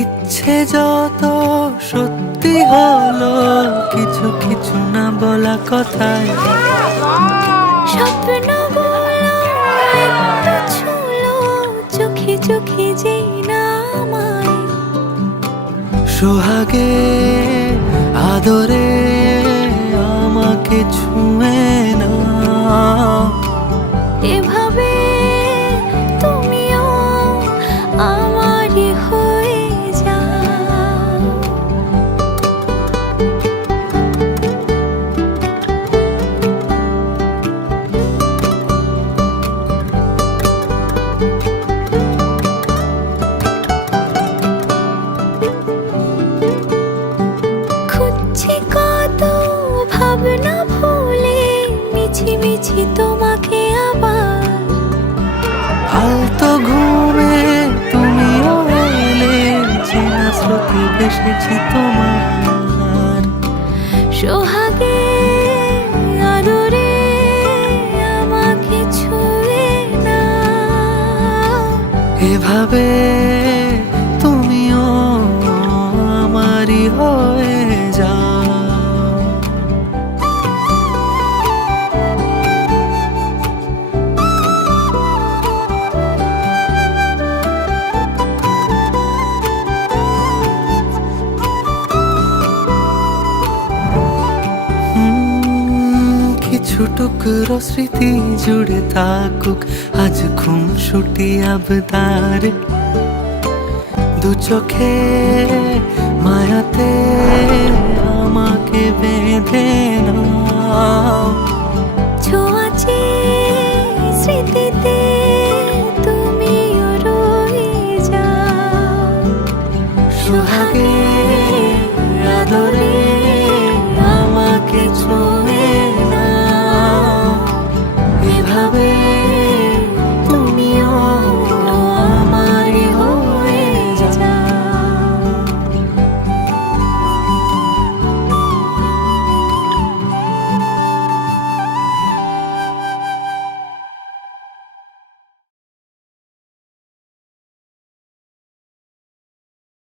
ইচ্ছে যত সত্যি হলো, কিছু কিছু না বলা কথায় স্বপ্নগুলো একটু ছুঁলো, চোখে চোখে যেই না আমায়। সোহাগে আদরে আমাকে ছুঁয়ে না, এভাবে তুমিও আমারই হয়ে যাও। খুঁজছি কত ভাবনা ভুলে, মিছি মিছি তোমাকে আবার। আলতো ঘুমে তুমিও এলে, চেনা স্রোতে ভেসেছি তোমার। সোহাগে আদরে আমাকে ছুঁয়ে না, এভাবে তুমিও আমারই হয়ে যাও। কিছু টুকরো স্মৃতি জুড়ে থাকুক আজ খুনসুটি আবদার, দু চোখে মায়াতে আমাকে বেঁধে নাও।